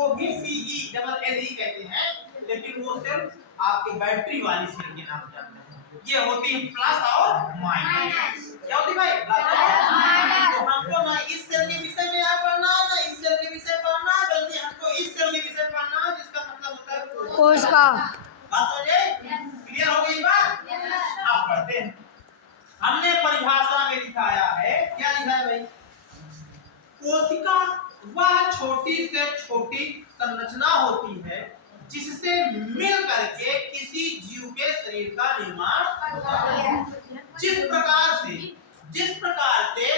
इसको भी CELLE कहते हैं, लेकिन वो सिर्फ आपके बैटरी वाली सेल के नाम जानते हैं। ये होती है प्लस और माइनस। क्या होती भाई? प्लस और माइनस। तो हमको ना इस सेल के विषय में पढ़ना, ना इस सेल के विषय पढ़ना, बल्कि हमको इस सेल के विषय पढ़ना जिसका मतलब होता है कोशिका। बात हो जाए? क्लियर हो गई बात? आप पढ़ते हैं। हमने परिभाषा में लिखाया है, क्या लिखा है भाई? कोशिका वह छोटी से छोटी संरचना होती है जिससे मिल करके किसी जीव के शरीर का निर्माण होता है। जिस प्रकार से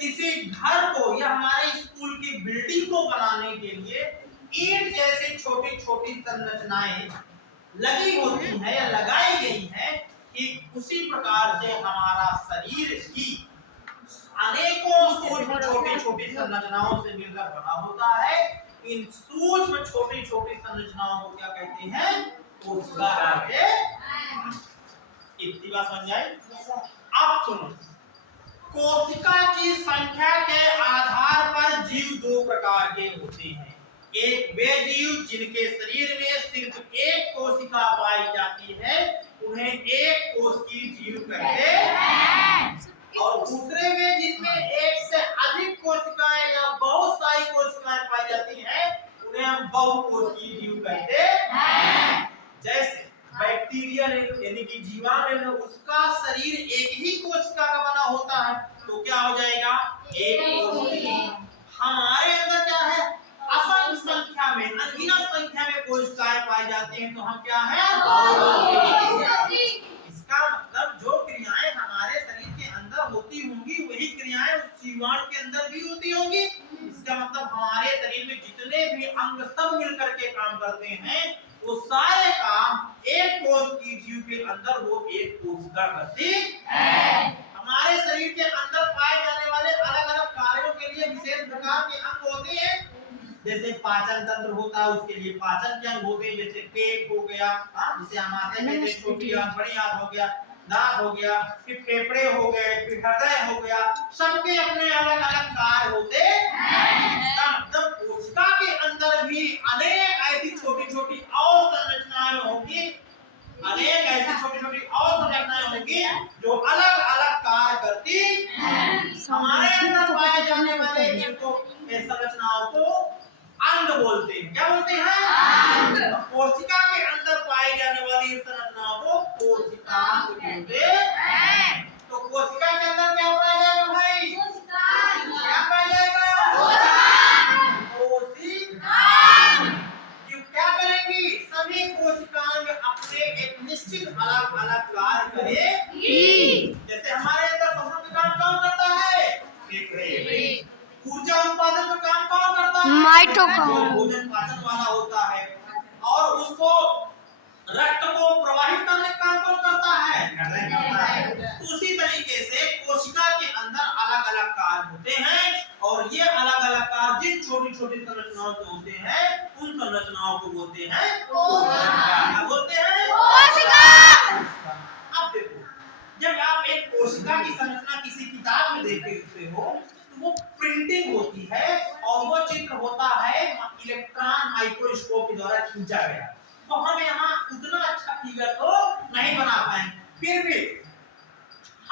किसी घर को या हमारे स्कूल की बिल्डिंग को बनाने के लिए ईंट जैसी छोटी छोटी संरचनाएं लगी होती है या लगाई गई है, ठीक उसी प्रकार से हमारा शरीर ही अनेकों सूक्ष्म छोटी छोटी संरचनाओं से मिलकर बना होता है। इन सूक्ष्म छोटी छोटी संरचनाओं को क्या कहते हैं? कोशिका कहते हैं। इतनी बात समझ आए? अब सुनो, कोशिका की संख्या के आधार पर जीव दो प्रकार के होते हैं। एक वे जीव जिनके शरीर में सिर्फ एक कोशिका पाई जाती है, उन्हें एक कोशिकीय जीव कहते हैं। और दूसरे में जिनमें एक से अधिक कोशिकाएं या बहुत सारी कोशिकाएं पाई जाती हैं, उन्हें हम बहुकोशिकीय जीव कहते हैं। जैसे बैक्टीरिया यानी कि जीवाणु, उसका शरीर एक ही कोशिका का बना होता है, तो क्या हो जाएगा? एक कोशिकीय। हमारे अंदर क्या है? असंख्य संख्या में, अनगिनत संख्या में कोशिकाएं पाई जाती हैं, तो हम क्या हैं? इसका मतलब जो क्रियाएं हमारे शरीर के अंदर होती होंगी, वही क्रियाएं उस जीवाणु के अंदर भी होती होंगी। इसका मतलब हमारे शरीर में जितने भी अंग सब मिलकर के काम करते हैं, वो सारे काम एक कोश की जीव के अंदर वो एक कोशिका करती है। हमारे शरीर के अंदर पाए जाने वाले अलग अलग कार्यों के लिए विशेष प्रकार के अंग होते हैं। जैसे पाचन तंत्र होता है, उसके लिए पाचन के अंग होते हैं, जैसे पेट हो गया, जिसे हम आते हैं छोटी आंत, बड़ी आंत हो गया, दांत हो गया, फिर फेफड़े हो गए, फिर हृदय हो गया, सबके अपने अलग अलग कार्य होते हैं। इसका मतलब कोशिका के अंदर भी अनेक ऐसी छोटी छोटी और संरचनाएं होंगी, अनेक ऐसी छोटी छोटी और संरचनाएं होंगी जो अलग अलग कार्य करती हैं। हमारे अंदर पाए जाने वाले इनको संरचनाओं को अंग बोलते हैं। क्या बोलते हैं? कोशिका के अंदर पाई जाने वाली संरचनाओं को कोशिकांग बोलते हैं। तो कोशिका के अंदर क्या पाया जाएगा भाई? क्या पाया जाएगा? कोशिकांग। जो क्या करेंगी? सभी कोशिकांग अपने एक निश्चित अलग अलग कार्य करेंगी। जैसे हमारे अंदर श्वसन का काम कौन करता है? फेफड़े। ऊर्जा उत्पादन का काम कौन करता है? माइटोकॉन्ड्रिया। भोजन पाचन वाला होता है। और उसको रक्त को प्रवाहित करने का काम कौन करता है? हृदय करता है। उसी तरीके से कोशिका के अंदर अलग अलग कार्य होते हैं, और ये अलग अलग कार्य जिन छोटी छोटी संरचनाओं से होते हैं, उन संरचनाओं को बोलते हैं कोशिका। क्या बोलते हैं? कोशिका। अब देखो, जब आप एक कोशिका की संरचना किसी किताब में देखते हो, वो प्रिंटिंग होती है और वो चित्र होता है इलेक्ट्रॉन माइक्रोस्कोप के द्वारा खींचा गया, तो हम यहाँ उतना अच्छा फिगर तो नहीं बना पाएंगे। फिर भी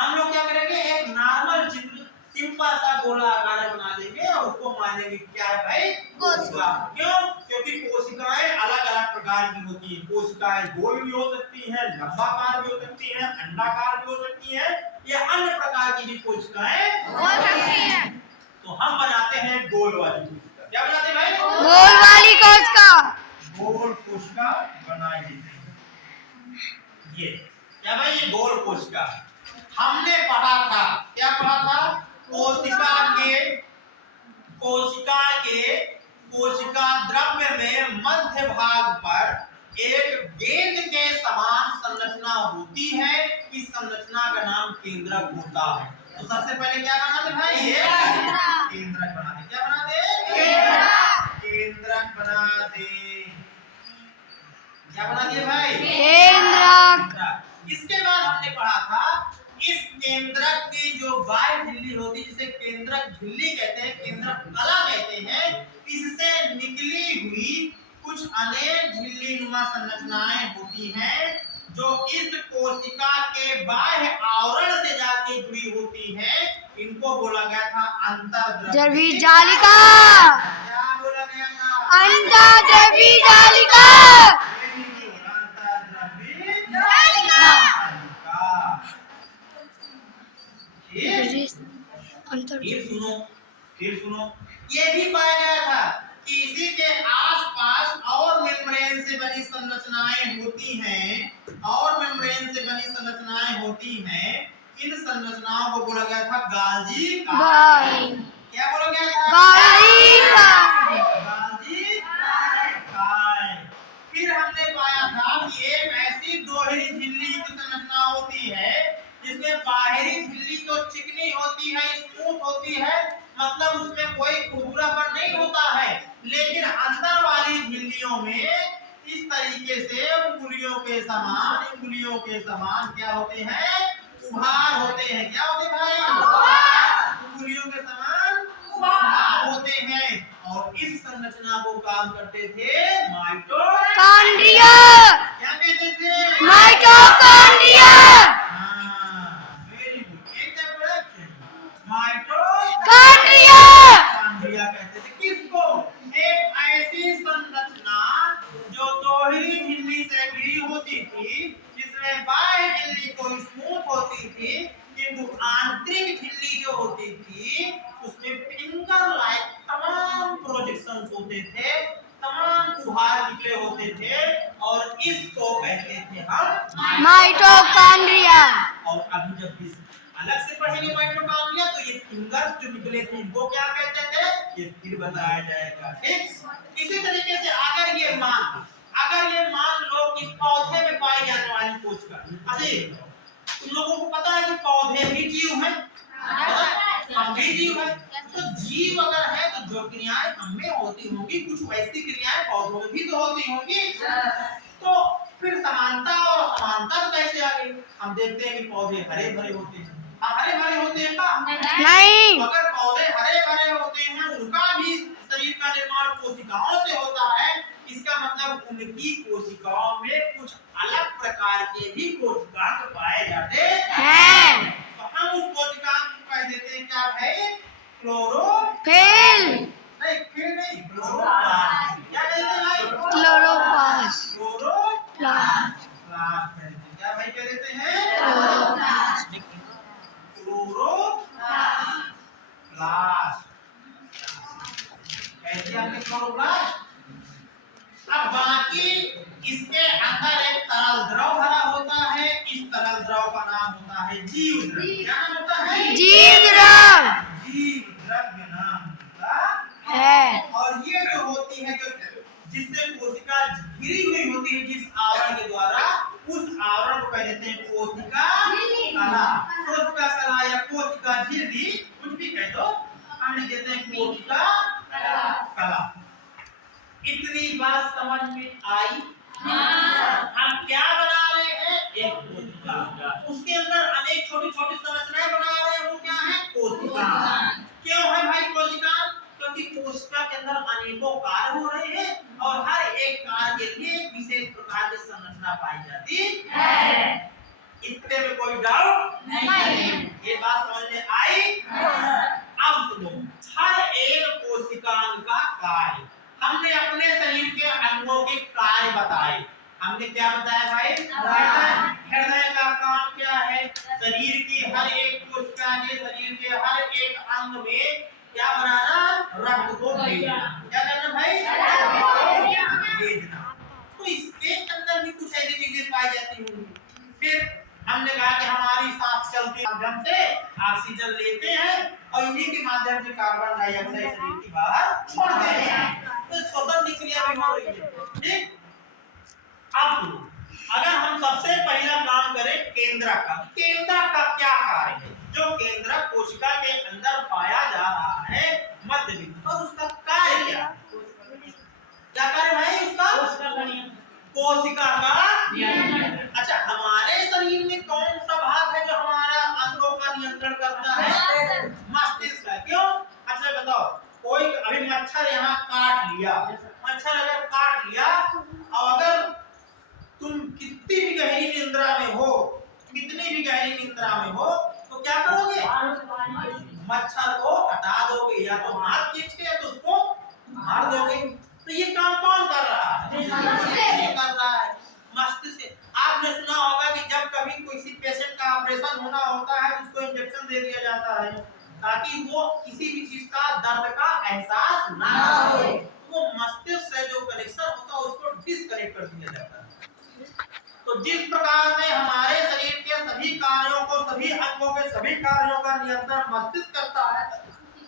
हम लोग क्या करेंगे? एक नॉर्मल चित्र, सिंपल सा गोला आकार बना देंगे और उसको मानेंगे क्या है भाई? कोशिका। क्यों? क्योंकि कोशिकाएं अलग अलग प्रकार की होती हैं। कोशिकाएं गोल भी हो सकती हैं, लंबाकार भी हो सकती हैं, अंडाकार भी हो सकती हैं, या अन्य प्रकार की भी कोशिकाएं हो सकती हैं। तो हम बनाते हैं गोल वाली कोशिका। क्या बनाते हैं भाई? गोल वाली कोशिका। गोल कोशिका बनाई देते हैं। ये क्या भाई? ये गोल कोशिका। हमने पढ़ा था, क्या पढ़ा था? कोशिका द्रव्य में मध्य भाग पर एक गेंद के समान संरचना होती है। इस संरचना का नाम केंद्रक होता है। तो सबसे पहले क्या बनाते भाई? ये केंद्रक बनाते। क्या बनाते? केंद्रक बनाते। क्या बनाते भाई? केंद्रक। इसके बाद हमने पढ़ा था इस केंद्रक की जो बाह्य झिल्ली होती है, जिसे केंद्रक झिल्ली कहते हैं, केंद्र कला कहते हैं, इससे निकली हुई कुछ अनेक झिल्लीनुमा संरचनाएं होती हैं जो इस कोशिका के बाह्य आवरण से जाके जुड़ी होती हैं। इनको बोला गया था द्रव्य अंतर्द्रव्य जालिका। क्या बोला गया था? अंतर्द्रव्य जालिका। अंतर्द्रव्य जालिका। फिर सुनो, ये भी पाया गया था कि इसी के आसपास और मेम्ब्रेन से बनी संरचनाएं होती हैं, इन संरचनाओं को बोला गया था गाल्जी काय। क्या बोला गया था? गाल्जी काय। फिर हमने पाया था कि एक ऐसी दोहरी झिल्ली की संरचना होती है जिसमें बाहरी झिल्ली तो चिकनी होती है, स्मूथ होती है, मतलब उसमें कोई खुरदुरापन नहीं होता है, लेकिन अंदर वाली झिल्लियों में इस तरीके से उंगलियों के समान क्या होते हैं? उभार होते हैं। क्या होते हैं? उंगलियों के समान उभार होते हैं। और इस संरचना को काम करते थे माइटोकॉन्ड्रिया। क्या कहते थे? माइटोकॉन्ड्रिया। माइटोकॉन्ड्रिया कहते थे। किसको? एक ऐसी संरचना जो दोहरी झिल्ली से घिरी होती थी, जिसमें बाह्य झिल्ली तो स्मूथ होती थी, किंतु आंतरिक झिल्ली जो होती थी उसमें फिंगर लाइक तमाम प्रोजेक्शंस होते थे, तमाम उभार निकले होते थे, और इसको कहते थे हम माइटोकॉन्ड्रिया। और अभी जब अलग से पढ़ेंगे माइटोकॉन्ड्रिया तो ये फिंगर्स जो निकले थे इनको क्या कहते थे, ये फिर बताया जाएगा। ठीक, इसी तरीके से अगर ये मान लो कि पौधे में पाई जाने वाली कोशिका, तुम लोगों को पता है कि पौधे भी जीव हैं, हम भी जीव हैं, तो जीव अगर है तो जो क्रियाएं हमें होती होंगी कुछ वैसी क्रियाएं पौधों में भी तो होती होंगी। तो फिर समानता और असमानता कैसे आ गई? हम देखते हैं कि पौधे हरे भरे होते हैं, हरे भरे होते हैं का? नहीं। अगर पौधे हरे भरे होते हैं, उनका भी शरीर का निर्माण कोशिकाओं से होता है, इसका मतलब उनकी कोशिकाओं में कुछ अलग प्रकार के भी कोशिकांग पाए जाते हैं। तो हम उस कोशिकांग को कह देते हैं क्या है? क्लोरोफिल। नहीं, फिर नहीं, क्लोरोप्लास्ट। क्या कहते हैं भाई? क्लोरोप्लास्ट। क्लोरोप्लास्ट कहते हैं। क्या भाई कह देते हैं? क्लोरोप्लास्ट। क्लोरोप्लास्ट कहते हैं आपने क्लोरोप्लास्ट। अब बाकी इसके अंदर एक तरल द्रव भरा होता है, इस तरल द्रव का नाम होता है जीव द्रव। क्या नाम होता है? जीव द्रव नाम होता है। और ये जो होती है, जो जिससे कोशिका घिरी हुई होती है जिस आवरण के द्वारा, उस आवरण को कह देते हैं कोशिका कला। कोशिका कला या कोशिका झिल्ली, कुछ भी कह दो, हम लिख देते हैं कोशिका कला। इतनी बात समझ में आई? हम क्या बना रहे हैं? एक कोशिका, उसके अंदर अनेक छोटी छोटी संरचनाएं बना रहे हैं, वो क्या है? कोशिका। क्यों है भाई कोशिका? क्योंकि कोशिका के अंदर अनेकों कार्य हो रहे हैं और हर एक कार्य के लिए एक विशेष प्रकार की संरचना पाई जाती है। इतने में कोई डाउट नहीं? ये बात समझ में आई? अब सुनो, हर एक कोशिकांग का कार्य हमने अपने शरीर के अंगों के कार्य बताए। हमने क्या बताया भाई? हृदय का काम क्या है? शरीर की हर एक कोशिका ने शरीर के हर एक अंग में क्या बनाना? रक्त को भेजना। क्या करना भाई? भेजना। तो इसके अंदर भी कुछ ऐसी चीजें पाई जाती होंगी। फिर हमने कहा कि हमारी सांस चलते माध्यम से ऑक्सीजन लेते हैं और इन्हीं के माध्यम से कार्बन डाइऑक्साइड शरीर की बाहर छोड़ते हैं। तो श्वसन क्रिया भी हो रही है। ठीक, अब अगर हम सबसे पहला काम करें केंद्रक का क्या कार्य है? जो केंद्रक कोशिका के अंदर पाया जा रहा है मध्य बिंदु पर, उसका कार्य क्या है? क्या कार्य भाई उसका? कोशिका का नियंत्रण। अच्छा, हमारे शरीर में कौन सा भाग है जो हमारा अंगों का नियंत्रण करता है? मस्तिष्क है। क्यों? अच्छा काट लिया, मच्छर अगर काट लिया, और अगर तुम कितनी भी गहरी निंद्रा में हो, कितनी भी गहरी निंद्रा में हो, तो क्या करोगे? मच्छर को हटा दोगे, या तो हाथ खींच के, या तो उसको मार दोगे। तो ये काम कौन कर रहा है? ये कर रहा है मस्तिष्क। आपने सुना होगा कि जब कभी किसी पेशेंट का ऑपरेशन होना होता है, उसको इंजेक्शन दे दिया जाता है ताकि वो किसी भी चीज का दर्द का एहसास ना हो। वो मस्तिष्क से जो कनेक्शन होता है उसको डिस्कनेक्ट कर दिया जाता है। तो जिस प्रकार से हमारे शरीर के सभी कार्यों को, सभी अंगों के सभी कार्यों का नियंत्रण मस्तिष्क करता है,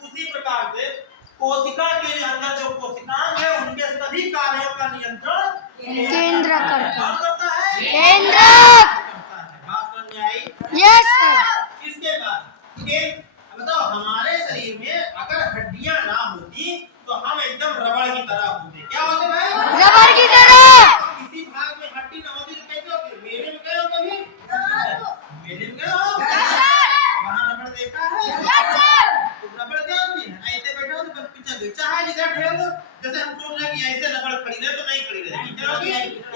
उसी प्रकार से कोशिका के अंदर जो कोशिकाएं हैं उनके सभी कार्यों का नियंत्रण केंद्र करता है। केंद्र करता है। बात समझ में आई? Yes sir. इसके बाद बताओ, हमारे शरीर में अगर हड्डियां ना होती तो हम एकदम रबड़ की तरह होते। क्या होते भाई? रबर की तरह। किसी भाग में हड्डी ना होती तो कैसे होती? मेले में गए हो कभी? मेले में गए हो? वहाँ रबड़ देखा है? तो रबड़ क्या होती है? ऐसे बैठे हो तो बस पीछे चाहे जिधर ठहरो, जैसे हम सोच रहे हैं कि ऐसे रबड़ खड़ी रहे तो नहीं खड़ी रहेगी, चलोगी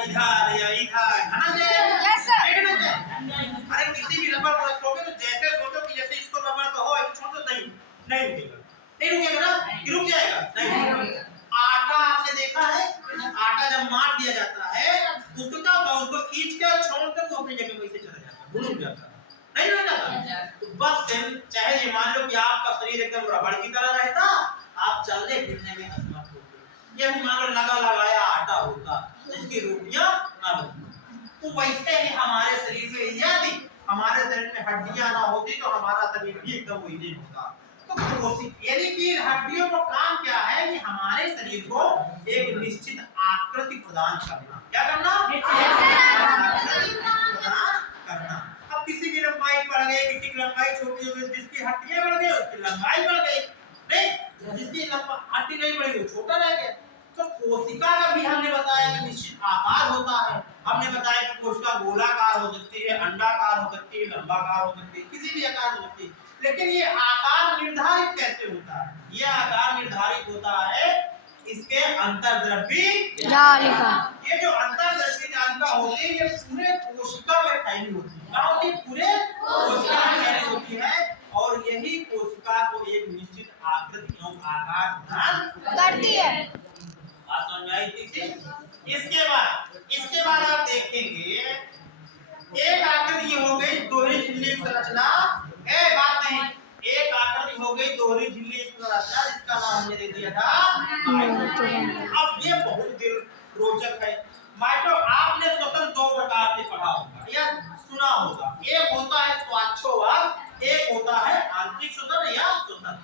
इधर या इधर, है ना? बैठना चाहिए। अरे किसी भी रबड़ को रखोगे तो जैसे सोचो कि जैसे इसको रबड़ कहो, ऐसे छोड़ दो, नहीं रुकेगा, नहीं रुकेगा ना, कि रुक जाएगा? नहीं रुकेगा। आटा आपने देखा है? आटा जब मार दिया जाता है उसको क्या होता है? उसको खींच के छोड़ कर वो अपनी जगह वैसे चला जाता है, भूल जाता है, नहीं रह जाता। तो बस चाहे ये मान लो कि आपका शरीर एकदम रबड़ की तरह रहता, आप चलने फिरने में असमर्थ होते। ये मान लो लगा लगाया आटा होता, इसकी रोटियां ना बनती। तो वैसे ही हमारे शरीर में यदि हमारे शरीर में हड्डियां ना होती तो हमारा शरीर भी एकदम वैसे होता। तो यानी कि हड्डियों का काम क्या है कि हमारे शरीर को एक निश्चित आकृति प्रदान करना। क्या करना? प्रदान करना। अब किसी की लंबाई बढ़ गई, किसी की लंबाई छोटी हो गई, जिसकी हड्डियां बढ़ गई उसकी लंबाई बढ़ गई, नहीं जिसकी हड्डी नहीं बढ़ी वो छोटा रह गया। तो कोशिका का भी हमने बताया कि निश्चित आकार होता है। हमने बताया कि कोशिका गोलाकार हो सकती है, अंडाकार हो सकती है, लंबाकार हो सकती है, किसी भी आकार हो सकती है। लेकिन ये आकार निर्धारित कैसे होता है? ये आकार निर्धारित होता है इसके अंतर्द्रव्यी जालिका। ये जो अंतर्द्रव्यी जालिका होती है ये पूरे कोशिका में फैली होती है। क्या होती है? पूरे कोशिका में फैली होती है, और यही कोशिका को एक निश्चित आकृति एवं आकार प्रदान करती है। बात समझ में आई थी? इसके बाद आप देखेंगे एक आकृति हो गई दोहरी झिल्ली संरचना। बात नहीं, एक आकृति हो गई दोहरी झिल्ली संरचना जिसका नाम हमने दे दिया था माइटोकॉन्ड्रिया। अब ये बहुत दिल रोचक है। माइटो आपने स्वतंत्र दो प्रकार से पढ़ा होगा या सुना होगा। एक होता है स्वाच्छोवास, एक होता है आंतरिक शोषण या शोषण।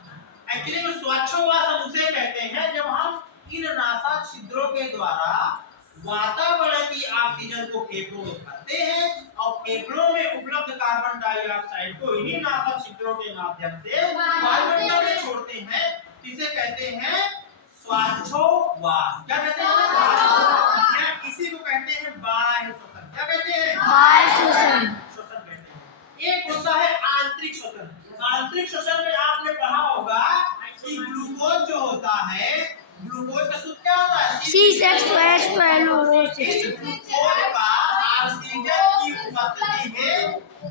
एक्चुअली में स्वाच्छोवास हम उसे कहते हैं जब हम इन नासा छिद्रों के द्वारा वातावरण की ऑक्सीजन को फेफड़ों में भरते हैं और फेफड़ों में उपलब्ध कार्बन डाइऑक्साइड को इन्हीं नासा छिद्रों के माध्यम से वायुमंडल में छोड़ते हैं, जिसे कहते हैं स्वाच्छोवास। क्या कहते हैं? स्वाच्छोवास। या किसी को कहते हैं बाह्य शोषण। क्या कहते हैं? बाह्य शोषण। शोषण कहते हैं। एक होता है आंतरिक शोषण। आंतरिक शोषण में आपने पढ़ा होगा कि ग्लूकोज जो होता है, ग्लूकोज का सूत्र क्या होता है? C6H12O6। ग्लूकोज का ऑक्सीजन की उपस्थिति में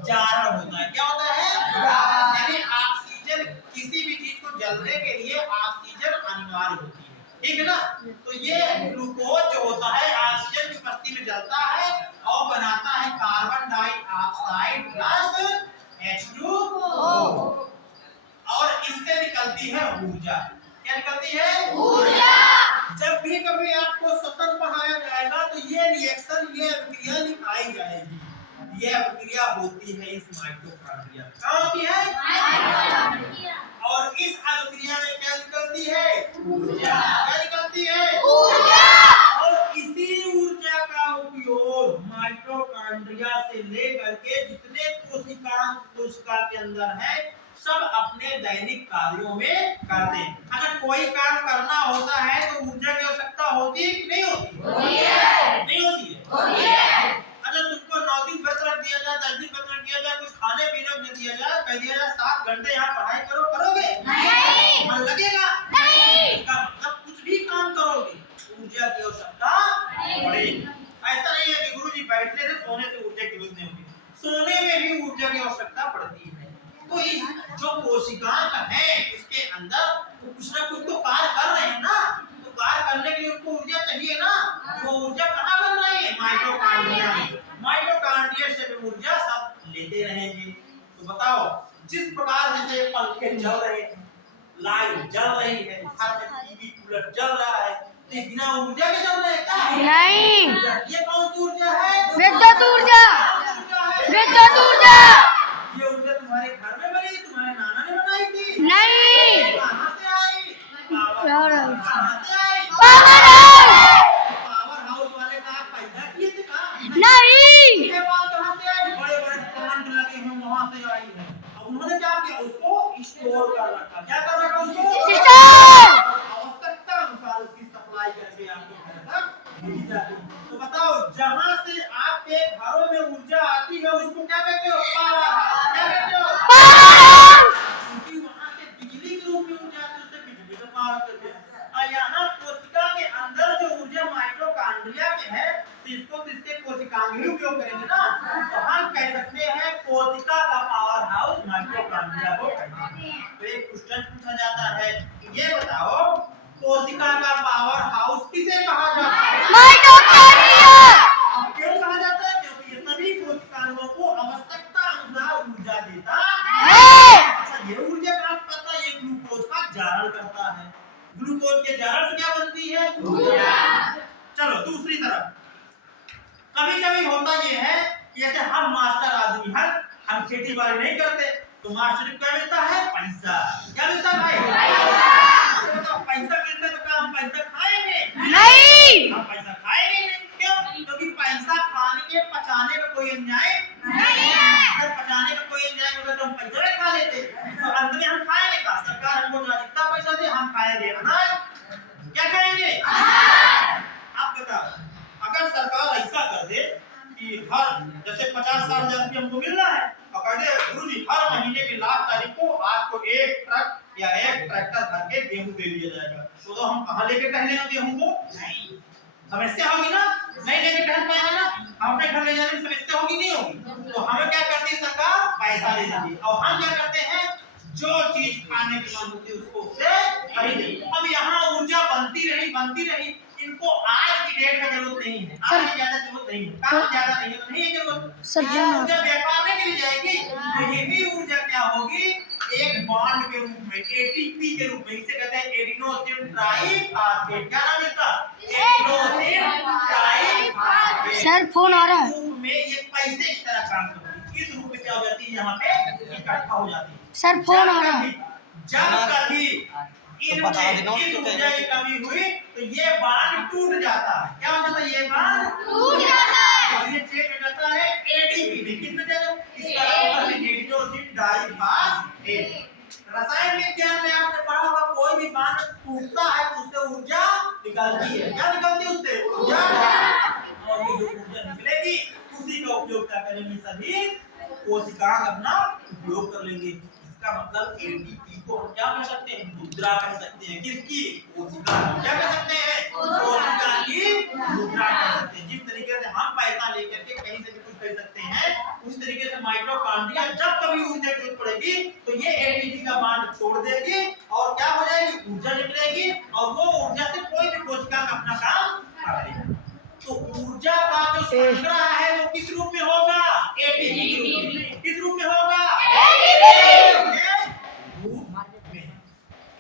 जारण होता है। क्या होता है? यानी ऑक्सीजन, किसी भी चीज को जलने के लिए ऑक्सीजन अनिवार्य होती है, ठीक है ना? तो ये ग्लूकोज जो होता है ऑक्सीजन की उपस्थिति में जलता है और बनाता है कार्बन डाइऑक्साइड प्लस H2O, और इससे निकलती है ऊर्जा। क्या निकलती है? ऊर्जा। जब भी कभी आपको शोषण पढ़ाया जाएगा तो ये रिएक्शन, ये अभिक्रिया दिखाई जाएगी। ये अभिक्रिया होती है इस माइटोकॉन्ड्रिया। क्या होती है? और इस अभिक्रिया में क्या निकलती है? ऊर्जा। क्या निकलती है? ऊर्जा। और इसी ऊर्जा का उपयोग माइटोकॉन्ड्रिया से लेकर के जितने कोशिका के अंदर है सब अपने दैनिक कार्यों में करते हैं। अगर कोई काम करना होता है तो ऊर्जा की आवश्यकता होती है कि नहीं होती? नहीं होती है। अगर तुमको 9 दिन व्रत रख दिया जाए, 10 दिन व्रत रख दिया जाए, कुछ खाने पीने को दिया जाए, कह दिया जाए 7 घंटे यहाँ पढ़ाई करो, करोगे? नहीं। मन लगेगा? नहीं। इसका मतलब कुछ भी काम करो ऊर्जा की आवश्यकता पड़ेगी। ऐसा नहीं है कि गुरुजी बैठने से सोने से ऊर्जा की जरूरत नहीं होगी, सोने में भी ऊर्जा की आवश्यकता पड़ती है। तो इस जो कोशिकाएं है इसके अंदर तो कुछ ना कुछ तो कार्य कर रहे हैं ना, तो कार्य करने के लिए उनको ऊर्जा चाहिए ना। वो ऊर्जा कहाँ बन रही है? माइटोकॉन्ड्रिया में। माइटोकॉन्ड्रिया से भी ऊर्जा सब लेते रहेंगे। तो बताओ, जिस प्रकार जैसे पंखे चल रहे हैं, लाइट जल रही है, घर में टीवी कूलर चल रहा है, तो ये बिना ऊर्जा के चल रहे हैं क्या? नहीं। ये कौन सी ऊर्जा है? विद्युत ऊर्जा। विद्युत ऊर्जा। ये ऊर्जा तुम्हारे घर में बनी, तुम्हारे नाना ने बनाई थी? नहीं। कहाँ से आई? Power house. कहाँ से आई? Power house. पावर हाउस वाले का पैदा किए थे कहाँ? नहीं। ये बात कहाँ से आई? बड़े बड़े प्लांट लगे हैं वहाँ से आई है। अब उन्होंने क्या किया? उसको स्टोर कर रखा। क्या कर रखा उसको? स्टोर। आवश्यकता अनुसार उसकी सप्लाई करके आपके घर तक भेजी जाती है। तो बताओ, जहाँ से आपके घरों में ऊर्जा आती है उसको क्या कहते हो? Power house. क्या कहते हो? Power house. क्योंकि वहाँ से बिजली के रूप में ऊर्जा आती है, उससे बिजली का पावर करते हैं। और यहाँ कोशिका के अंदर जो ऊर्जा माइटोकॉन्ड्रिया में है, तो इसको तो इसके कोशिकांग ही उपयोग करेंगे ना। तो हम कह सकते हैं कोशिका का पावर हाउस माइटोकॉन्ड्रिया को कहते हैं। तो एक क्वेश्चन पूछा जाता है, ये बताओ कोशिका का पावर हाउस किसे कहा जाता है? माइटोकॉन्ड्रिया। अब क्यों कहा जाता है? क्योंकि ये सभी कोशिकाओं को आवश्यकता अनुसार ऊर्जा देता है। अच्छा, ये ऊर्जा कहाँ से पाता है? ये ग्लूकोज का जारण करता है। ग्लूकोज के जारण से क्या बनती है? ऊर्जा। चलो दूसरी तरफ, कभी कभी होता ये है, जैसे हम मास्टर आदमी हैं, हम खेती बाड़ी नहीं करते, तो मास्टर को क्या मिलता है? पैसा। क्या मिलता है भाई? तो पैसा मिलता है तो क्या हम पैसा खाएंगे? नहीं। हम पैसा खाएंगे नहीं। क्यों? क्योंकि पैसा खाने के पचाने का कोई अन्याय नहीं है। अगर पचाने का कोई अन्याय होगा तो हम पैसा नहीं खा लेते। तो अंत में हम खाएंगे क्या? सरकार हमको जितना पैसा दे हम खाएंगे अनाज। क्या खाएंगे? आप बताओ, अगर सरकार ऐसा कर दे कि हर जैसे 50-60 हजार रुपये हमको मिल रहा है और कह दे गुरुजी हर महीने की लास्ट तारीख को आपको एक ट्रक या एक ट्रैक्टर भर के गेहूं दे दिया जाएगा, तो हम कहाँ लेके टहलेंगे गेहूं को? नहीं, समस्या होगी ना, नहीं लेके टहल पाएंगे ना, हम अपने घर ले जाने में समस्या होगी नहीं होगी। तो हमें क्या करती है सरकार? पैसा दे देती है। और हम क्या करते हैं? जो चीज खाने की मन होती है उसको उससे खरीदें। अब यहाँ ऊर्जा बनती रही, इनको आज की डेट में जरूरत नहीं है, आज ज्यादा जरूरत नहीं है, काम ज्यादा नहीं है, तो नहीं है जरूरत। ये ऊर्जा व्यापार के लिए जाएगी, तो ये भी ऊर्जा क्या होगी? एक बॉन्ड के रूप में, एटीपी के रूप में, इसे कहते हैं एडिनोसिन ट्राइफॉस्फेट। क्या नाम इसका? Adenosine triphosphate. सर फोन आ रहा है। रूप में ये पैसे की तरह काम करती है। इस रूप में क्या हो जाती है? यहाँ पे इकट्ठा हो जाती है। सर फोन आ रहा है। जब कभी इनमें इस ऊर्जा की कमी हुई तो ये बांध टूट जाता है। क्या हो जाता है? ये बांध टूट जाता है और ये चेंज हो जाता है एडीपी में। किस में जाएगा? इसका नाम है एडिनोसिन डाइफॉस्फेट। रसायन विज्ञान में आपने पढ़ा होगा, कोई भी बांध टूटता है तो उससे ऊर्जा निकलती है। क्या निकलती है उससे? ऊर्जा। और ये जो ऊर्जा निकलेगी उसी का उपयोग क्या करेंगे? सभी कोशिकाएं अपना उपयोग कर लेंगे। इसका मतलब एटीपी को हम क्या कह सकते हैं? मुद्रा कह सकते हैं। किसकी? कोशिका। क्या कह सकते हैं? कोशिका की मुद्रा कह सकते हैं। जिस तरीके से हम पैसा लेकर के कहीं से भी कुछ कर सकते हैं, उस तरीके से माइटोकॉन्ड्रिया जब कभी ऊर्जा की जरूरत पड़ेगी तो ये एटीपी का बांध छोड़ देगी और क्या हो जाएगी? ऊर्जा निकलेगी और वो ऊर्जा से कोई भी कोशिका अपना काम कर लेगी। तो ऊर्जा का जो संग्रह है वो किस रूप में होगा? एटीपी के रूप में। किस रूप में होगा?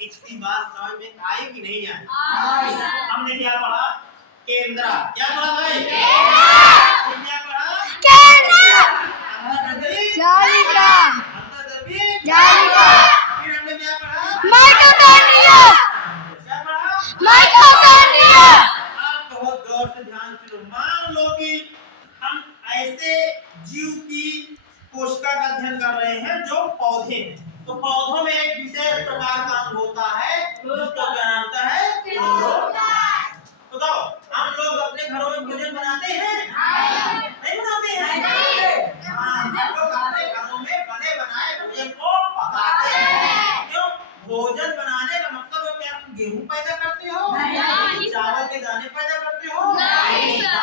इसकी बात समझ में आई कि नहीं आई? हमने क्या पढ़ा? केंद्र। क्या पढ़ा भाई? क्या पढ़ा? जालिका। जालिका। फिर हमने क्या पढ़ा? माइटोकॉन्ड्रिया। क्या पढ़ा? माइटोकॉन्ड्रिया। आप बहुत गौर से ध्यान से लो। मान लो कि हम ऐसे जीव की कोशिका का अध्ययन कर रहे हैं जो पौधे हैं, तो पौधों में एक विशेष प्रकार का अंग होता है जिसका क्या नाम होता है? बताओ, हम लोग अपने घरों में भोजन बनाते हैं? नहीं बनाते हैं? हाँ, हम लोग अपने घरों में बने बनाए भोजन को पकाते हैं। क्यों? भोजन बनाने का मतलब है क्या? तुम गेहूं पैदा करते हो? चावल के दाने पैदा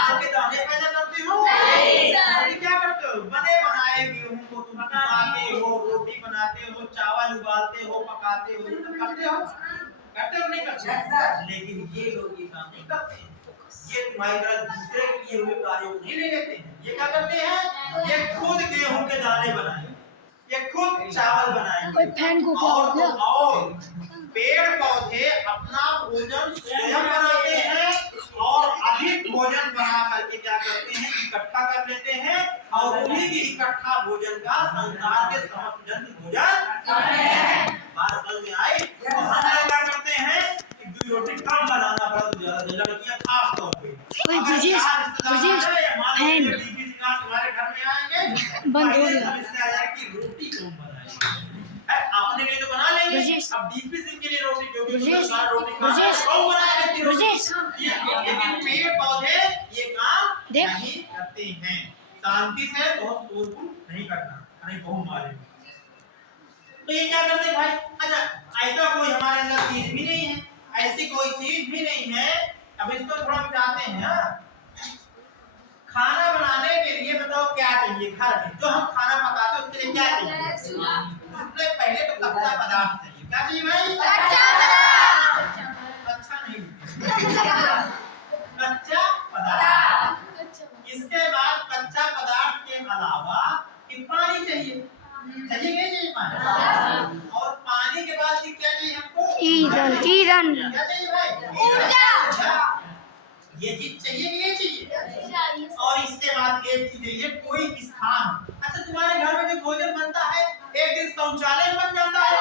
गेहूं के दाने पैदा करते हो? नहीं। क्या करते हो? बने बनाए गेहूं को तुम पकाते हो, रोटी बनाते हो, चावल उबालते हो, पकाते हो, ये सब करते हो? करते हो नहीं करते? लेकिन ये लोग ये काम नहीं करते हैं। ये तुम्हारी तरह दूसरे किए हुए कार्यों को नहीं ले लेते हैं। ये क्या करते हैं? ये खुद गेहूं के दाने बनाएंगे, ये खुद चावल बनाएंगे। कोई फैन को क्या हो और गया? और पेड़ पौधे अपना भोजन स्वयं बनाते हैं और अधिक भोजन बना करके क्या करते हैं? इकट्ठा कर लेते हैं और उन्हीं के इकट्ठा भोजन का संसार के समस्त जन भोजन करते हैं। बात समझ में आई? तो हम लोग क्या करते हैं कि दो रोटी कम बनाना पड़ता है, ज्यादा लड़कियां खास तौर पे। ओए अगर ब्रजेश, चार रिश्तेदार ब्रजेश, आ गए, मान लो फैन। कि बीबी सिंगार तुम्हारे घर में आएंगे, बंद हो पहले गया। समस्या आ जाए कि रोटी कौन बनाएगा। अपने लिए तो बना लेंगे, ब्रजेश। अब डीपी सिंह के लिए रोटी, क्योंकि ब्रजेश, उसका रोटी खाना ब्रजेश, कौन बनाएगा कि रोटी? ब्रजेश। लेकिन पेड़ पौधे ये काम देख। नहीं करते हैं। शांति से बहुत शोरगुल नहीं करना, नहीं बहुत मारेंगे। तो ये क्या करते हैं भाई? अच्छा, ऐसा कोई हमारे अंदर चीज भी नहीं है, ऐसी कोई चीज भी नहीं है। अब इसको थोड़ा मिटाते हैं। खाना बनाने के लिए बताओ क्या चाहिए? घर में जो हम खाना पकाते हैं उसके लिए क्या चाहिए? उससे पहले तो कच्चा पदार्थ चाहिए। क्या चाहिए भाई? अच्छा नहीं, कच्चा पदार्थ। इसके बाद कच्चा पदार्थ के अलावा पानी चाहिए। चाहिए क्या? चाहिए पानी। और पानी के बाद क्या चाहिए हमको? ईंधन, ईंधन। क्या चाहिए भाई? ऊर्जा। ये चीज चाहिए कि नहीं चाहिए? और इसके बाद एक चीज चाहिए, कोई स्थान। अच्छा, तुम्हारे घर में जो भोजन बनता है, एक दिन शौचालय में बन जाता है,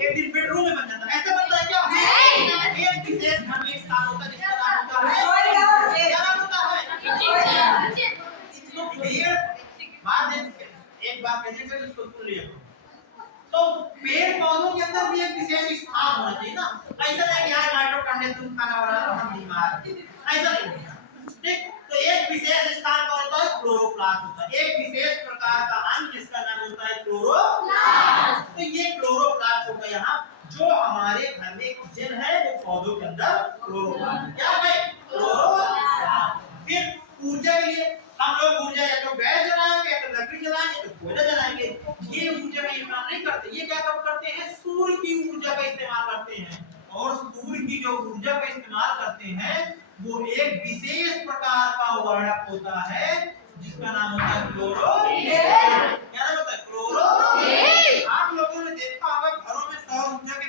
एक दिन बेडरूम में बन जाता है, ऐसा बनता है क्या? एक विशेष घर में स्थान होता है जिसका नाम होता है, क्या नाम होता है? तो पेड़ बात एक बात कहने के उसको सुन लिया। तो पेड़ पौधों के अंदर भी एक विशेष स्थान होना चाहिए ना। ऐसा नहीं कि यार माइटोकॉन्ड्रिया तुम खाना बना रहे हो हम बीमार, ऐसा नहीं होता। ठीक, तो एक विशेष स्थान कौन होता है? क्लोरोप्लास्ट होता है। एक विशेष प्रकार का अंग जिसका नाम होता है क्लोरोप्लास्ट। तो ये क्लोरोप्लास्ट होगा यहाँ, जो हमारे घर में किचन है वो पौधों के अंदर क्लोरोप्लास्ट। क्या है? क्लोरोप्लास्ट। फिर ऊर्जा के लिए हम लोग ऊर्जा या तो गैस जलाएंगे या तो लकड़ी जलाएंगे या तो कोयला जलाएंगे। ये ऊर्जा का ये काम नहीं करते। ये क्या काम करते हैं? सूर्य की ऊर्जा का इस्तेमाल करते हैं। और सूर्य की जो ऊर्जा का इस्तेमाल करते हैं वो एक विशेष प्रकार का वर्णक होता है जिसका नाम होता है क्लोरो। क्या नाम होता है? क्लोरो। आप लोगों ने देखा होगा घरों में सौर ऊर्जा के